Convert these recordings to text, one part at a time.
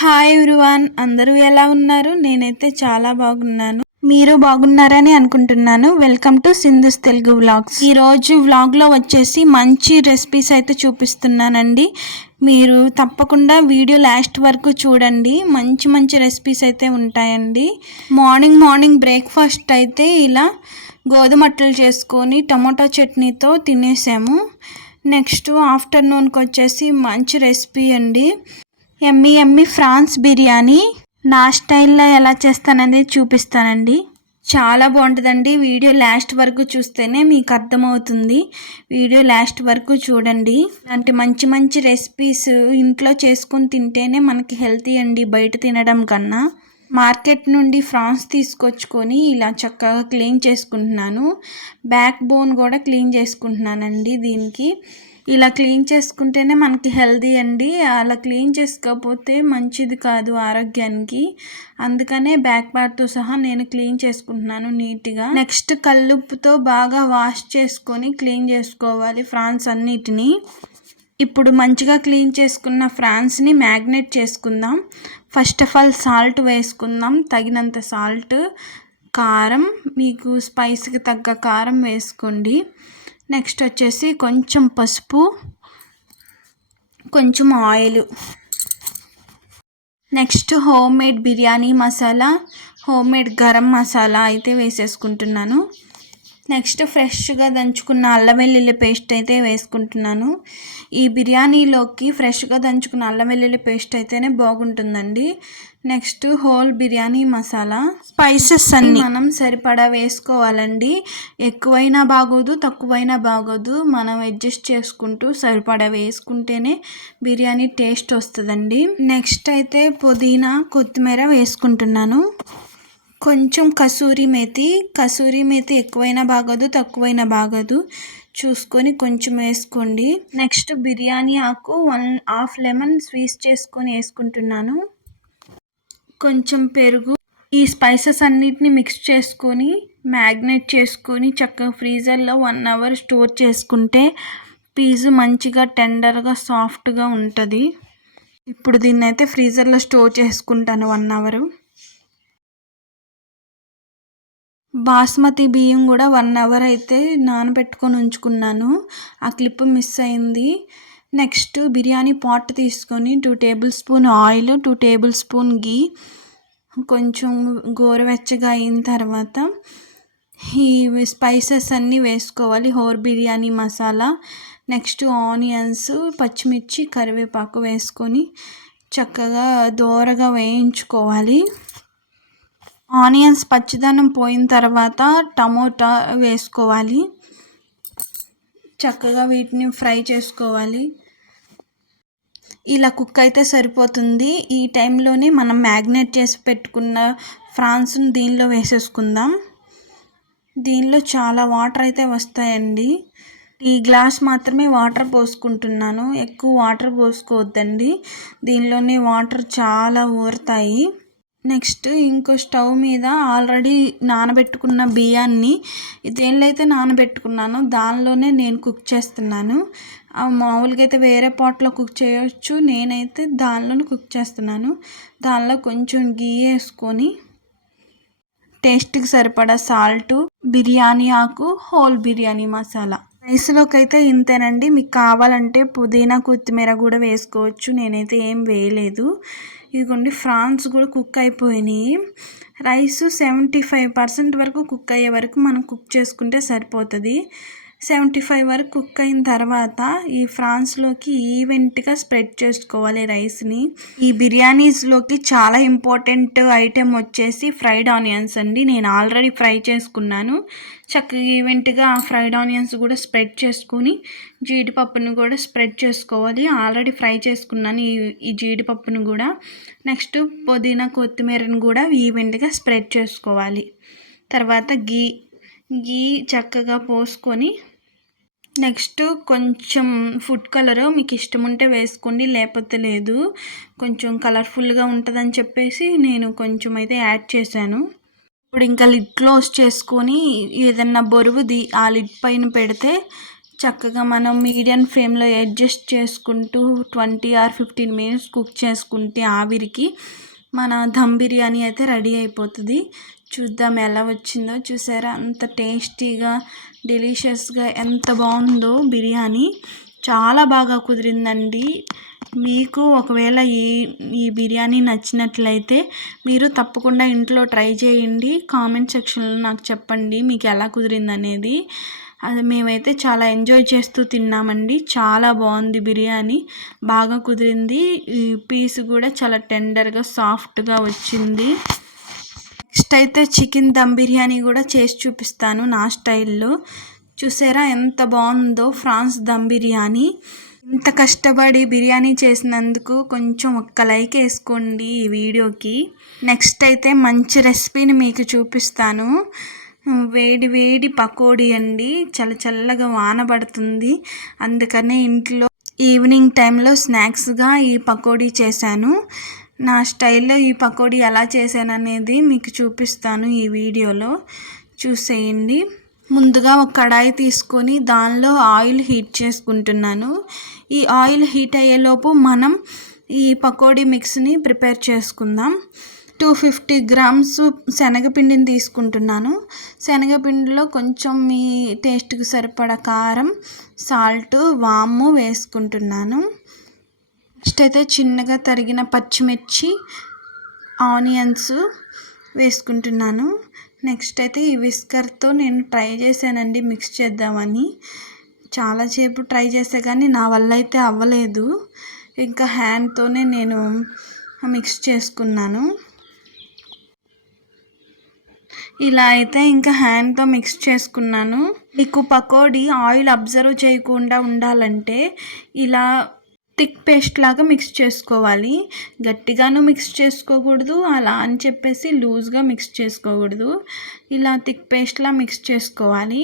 Hi everyone, అందరూ ఎలా ఉన్నారు? నేనైతే చాలా బాగున్నాను. మీరు బాగున్నారని అనుకుంటున్నాను. Welcome to Sindhu's Telugu vlogs. ఈరోజు వ్లాగ్లో వచ్చేసి మంచి రెసిపీస్ అయితే చూపిస్తున్నానండి. మీరు తప్పకుండా వీడియో లాస్ట్ వరకు చూడండి. మంచి మంచి రెసిపీస్ అయితే ఉంటాయండి. మార్నింగ్ బ్రేక్ఫాస్ట్ అయితే ఇలా గోధుమ అట్టలు చేసుకొని టమోటా చట్నీతో తినేసాము. నెక్స్ట్ ఆఫ్టర్నూన్కి వచ్చేసి మంచి రెసిపీ అండి, ఎమ్మి ఫ్రాన్స్ బిర్యానీ. నా స్టైల్లో ఎలా చేస్తాననేది చూపిస్తానండి. చాలా బాగుంటుందండి. వీడియో లాస్ట్ వరకు చూస్తేనే మీకు అర్థమవుతుంది. వీడియో లాస్ట్ వరకు చూడండి. ఇలాంటి మంచి మంచి రెసిపీస్ ఇంట్లో చేసుకొని తింటేనే మనకి హెల్తీ అండి, బయట తినడం కన్నా. మార్కెట్ నుండి ఫ్రాన్స్ తీసుకొచ్చుకొని ఇలా చక్కగా క్లీన్ చేసుకుంటున్నాను. బ్యాక్ బోన్ కూడా క్లీన్ చేసుకుంటున్నానండి. దీనికి ఇలా క్లీన్ చేసుకుంటేనే మనకి హెల్తీ అండి. అలా క్లీన్ చేసుకోకపోతే మంచిది కాదు ఆరోగ్యానికి. అందుకనే బ్యాక్ పార్ట్తో సహా నేను క్లీన్ చేసుకుంటున్నాను నీట్గా. నెక్స్ట్ కల్లుప్పుతో బాగా వాష్ చేసుకొని క్లీన్ చేసుకోవాలి ఫ్రాన్స్ అన్నిటినీ. ఇప్పుడు మంచిగా క్లీన్ చేసుకున్న ఫ్రాన్స్ని మ్యాగ్నేట్ చేసుకుందాం. ఫస్ట్ ఆఫ్ ఆల్ సాల్ట్ వేసుకుందాం, తగినంత సాల్ట్. కారం, మీకు స్పైస్కి తగ్గ కారం వేసుకోండి. నెక్స్ట్ వచ్చేసి కొంచెం పసుపు, కొంచెం oil. Next home made biryani masala, home made garam masala అయితే వేసేసుకుంటున్నాను. నెక్స్ట్ ఫ్రెష్గా దంచుకున్న అల్లం వెల్లుల్లి పేస్ట్ అయితే వేసుకుంటున్నాను. ఈ బిర్యానీలోకి ఫ్రెష్గా దంచుకున్న అల్లం వెల్లుల్లి పేస్ట్ అయితేనే బాగుంటుందండి. Next whole biryani masala. Spices అన్నీ మనం సరిపడా వేసుకోవాలండి. ఎక్కువైనా బాగోదు, తక్కువైనా బాగోదు. మనం అడ్జస్ట్ చేసుకుంటూ సరిపడా వేసుకుంటేనే బిర్యానీ టేస్ట్ వస్తుందండి. నెక్స్ట్ అయితే పుదీనా, కొత్తిమీర వేసుకుంటున్నాను. కొంచెం కసూరి మేతి ఎక్కువైనా బాగోదు, తక్కువైనా బాగోదు, చూసుకొని కొంచెం వేసుకోండి. నెక్స్ట్ బిర్యానీ ఆకు 1/2 లెమన్ స్క్వీజ్ చేసుకొని వేసుకుంటున్నాను. కొంచెం పెరుగు. ఈ స్పైసెస్ అన్నిటిని మిక్స్ చేసుకొని మ్యాగ్నేట్ చేసుకొని చక్కగా ఫ్రీజర్లో 1 అవర్ స్టోర్ చేసుకుంటే పీజు మంచిగా టెండర్గా సాఫ్ట్గా ఉంటుంది. ఇప్పుడు దీన్ని అయితే ఫ్రీజర్లో స్టోర్ చేసుకుంటాను 1 అవర్. బాస్మతి బియ్యం కూడా 1 అవర్ అయితే నానబెట్టుకొని ఉంచుకున్నాను. ఆ క్లిప్ మిస్ అయింది. నెక్స్ట్ బిర్యానీ పాట్ తీసుకొని 2 tablespoon oil, 2 tablespoon ghee, కొంచెం గోరువెచ్చగా అయిన తర్వాత ఈ స్పైసెస్ అన్నీ వేసుకోవాలి. Whole biryani masala, next onions, పచ్చిమిర్చి, కరివేపాకు వేసుకొని చక్కగా దోరగా వేయించుకోవాలి. ఆనియన్స్ పచ్చిదనం పోయిన తర్వాత టమోటా వేసుకోవాలి. చక్కగా వీటిని ఫ్రై చేసుకోవాలి. ఇలా కుక్ అయితే సరిపోతుంది. ఈ టైంలోనే మనం మ్యాగ్నేట్ చేసి పెట్టుకున్న ఫ్రాన్స్ని దీనిలో వేసేసుకుందాం. దీనిలో చాలా వాటర్ అయితే వస్తాయండి. ఈ గ్లాస్ మాత్రమే వాటర్ పోసుకుంటున్నాను, ఎక్కువ వాటర్ పోసుకోవద్దండి. దీనిలోనే వాటర్ చాలా ఊరుతాయి. నెక్స్ట్ ఇంకో స్టవ్ మీద ఆల్రెడీ నానబెట్టుకున్న బియ్యాన్ని దేనిలో అయితే నానబెట్టుకున్నానో దానిలోనే నేను కుక్ చేస్తున్నాను. మామూలుగా అయితే వేరే పాట్లో కుక్ చేయొచ్చు, నేనైతే దానిలోనే కుక్ చేస్తున్నాను. దానిలో కొంచెం గీ వేసుకొని టేస్ట్కి సరిపడా సాల్ట్, బిర్యానీ ఆకు, హోల్ బిర్యానీ మసాలా. రైస్లోకి అయితే ఇంతేనండి. మీకు కావాలంటే పుదీనా, కొత్తిమీర కూడా వేసుకోవచ్చు. నేనైతే ఏం వేయలేదు. ఇదిగోండి ఫ్రాన్స్ కూడా కుక్ అయిపోయినాయి. రైస్ 75% వరకు కుక్ అయ్యే వరకు మనం కుక్ చేసుకుంటే సరిపోతుంది. 75 వరకు కుక్ అయిన తర్వాత ఈ ఫ్రాన్స్లోకి ఈవెంట్గా స్ప్రెడ్ చేసుకోవాలి రైస్ని. ఈ బిర్యానీస్లోకి చాలా ఇంపార్టెంట్ ఐటెం వచ్చేసి ఫ్రైడ్ ఆనియన్స్ అండి. నేను ఆల్రెడీ ఫ్రై చేసుకున్నాను. చక్కగా ఈవెంట్గా ఆ ఫ్రైడ్ ఆనియన్స్ కూడా స్ప్రెడ్ చేసుకొని జీడిపప్పును కూడా స్ప్రెడ్ చేసుకోవాలి. ఆల్రెడీ ఫ్రై చేసుకున్నాను ఈ జీడిపప్పును కూడా. నెక్స్ట్ పుదీనా, కొత్తిమీరను కూడా ఈవెంట్గా స్ప్రెడ్ చేసుకోవాలి. తర్వాత గీ చక్కగా పోసుకొని నెక్స్ట్ కొంచెం ఫుడ్ కలర్ మీకు ఇష్టం ఉంటే వేసుకోండి, లేకపోతే లేదు. కొంచెం కలర్ఫుల్గా ఉంటుందని చెప్పేసి నేను కొంచెం అయితే యాడ్ చేశాను. ఇప్పుడు ఇంకా లిడ్ క్లోజ్ చేసుకొని ఏదన్నా బరువుది ఆ లిడ్ పైన పెడితే చక్కగా మనం మీడియం ఫ్లేమ్లో అడ్జస్ట్ చేసుకుంటూ 20 ఆర్ 15 మినిట్స్ కుక్ చేసుకుంటే ఆవిరికి మన దమ్ బిర్యానీ అయితే రెడీ అయిపోతుంది. చూద్దాం ఎలా వచ్చిందో. చూసారా అంత టేస్టీగా డెలిషియస్గా ఎంత బాగుందో బిర్యానీ. చాలా బాగా కుదిరిందండి. మీకు ఒకవేళ ఈ బిర్యానీ నచ్చినట్లయితే మీరు తప్పకుండా ఇంట్లో ట్రై చేయండి. కామెంట్ సెక్షన్లో నాకు చెప్పండి మీకు ఎలా కుదిరిందనేది. అది మేమైతే చాలా ఎంజాయ్ చేస్తూ తిన్నామండి. చాలా బాగుంది బిర్యానీ, బాగా కుదిరింది. ఈ పీస్ కూడా చాలా టెండర్గా సాఫ్ట్గా వచ్చింది. నెక్స్ట్ అయితే చికెన్ దమ్ బిర్యానీ కూడా చేసి చూపిస్తాను నా స్టైల్లో. చూసారా ఎంత బాగుందో ఫ్రాన్స్ దమ్ బిర్యానీ. ఇంత కష్టపడి బిర్యానీ చేసినందుకు కొంచెం ఒక్క లైక్ వేసుకోండి ఈ వీడియోకి. నెక్స్ట్ అయితే మంచి రెసిపీని మీకు చూపిస్తాను. వేడి వేడి పకోడీ అండి. చల్లగా వాన పడుతుంది, అందుకనే ఇంట్లో ఈవినింగ్ టైంలో స్నాక్స్గా ఈ పకోడీ చేశాను. నా స్టైల్లో ఈ పకోడీ ఎలా చేశాను అనేది మీకు చూపిస్తాను ఈ వీడియోలో, చూసేయండి. ముందుగా ఒక కడాయి తీసుకొని దానిలో ఆయిల్ హీట్ చేసుకుంటున్నాను. ఈ ఆయిల్ హీట్ అయ్యేలోపు మనం ఈ పకోడీ మిక్స్ని ప్రిపేర్ చేసుకుందాం. 250 గ్రామ్స్ శనగపిండిని తీసుకుంటున్నాను. శనగపిండిలో కొంచెం మీ టేస్ట్కి సరిపడా కారం, సాల్ట్, వాము వేసుకుంటున్నాను. నెక్స్ట్ అయితే చిన్నగా తరిగిన పచ్చిమిర్చి, ఆనియన్స్ వేసుకుంటున్నాను. నెక్స్ట్ అయితే ఈ విస్కర్తో నేను ట్రై చేశానండి మిక్స్ చేద్దామని. చాలాసేపు ట్రై చేసే కానీ నా వల్ల అయితే అవ్వలేదు. ఇంకా హ్యాండ్తోనే నేను మిక్స్ చేసుకున్నాను. ఇలా అయితే ఇంకా హ్యాండ్తో మిక్స్ చేసుకున్నాను. మీకు పకోడీ ఆయిల్ అబ్జర్వ్ చేయకుండా ఉండాలంటే ఇలా థిక్ పేస్ట్ లాగా మిక్స్ చేసుకోవాలి. గట్టిగాను మిక్స్ చేసుకోకూడదు, అలా అని చెప్పేసి లూజ్గా మిక్స్ చేసుకోకూడదు. ఇలా థిక్ పేస్ట్లా మిక్స్ చేసుకోవాలి.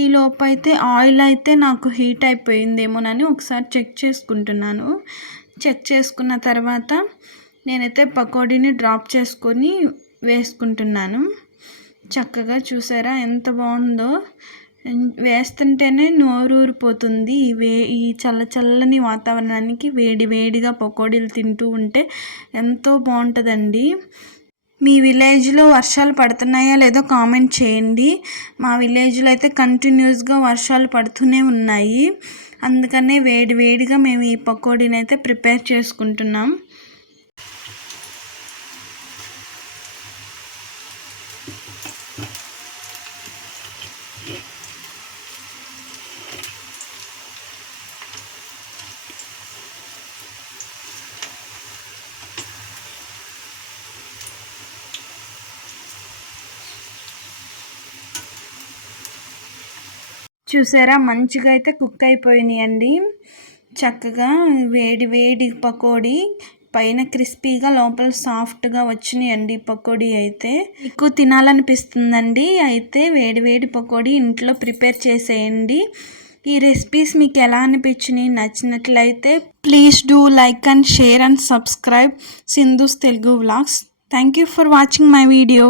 ఈ లోపు అయితే ఆయిల్ అయితే నాకు హీట్ అయిపోయిందేమోనని ఒకసారి చెక్ చేసుకుంటున్నాను. చెక్ చేసుకున్న తర్వాత నేనైతే పకోడీని డ్రాప్ చేసుకొని వేసుకుంటున్నాను. చక్కగా చూసారా ఎంత బాగుందో. వేస్తుంటేనే నోరూరిపోతుంది. ఈ చల్లని వాతావరణానికి వేడిగా పకోడీలు తింటూ ఉంటే ఎంతో బాగుంటుందండి. మీ విలేజ్లో వర్షాలు పడుతున్నాయా లేదో కామెంట్ చేయండి. మా విలేజ్లో అయితే కంటిన్యూస్గా వర్షాలు పడుతూనే ఉన్నాయి. అందుకనే వేడిగా మేము ఈ పకోడీని అయితే ప్రిపేర్ చేసుకుంటున్నాం. చూసారా మంచిగా అయితే కుక్ అయిపోయినాయండి. చక్కగా వేడి పకోడీ పైన క్రిస్పీగా లోపల సాఫ్ట్గా వచ్చినాయండి పకోడీ. అయితే ఎక్కువ తినాలనిపిస్తుందండి. అయితే వేడి పకోడీ ఇంట్లో ప్రిపేర్ చేసేయండి. ఈ రెసిపీస్ మీకు ఎలా అనిపించినాయి? నచ్చినట్లయితే please do like and share and subscribe Sindhu's Telugu vlogs. Thank you for watching my video.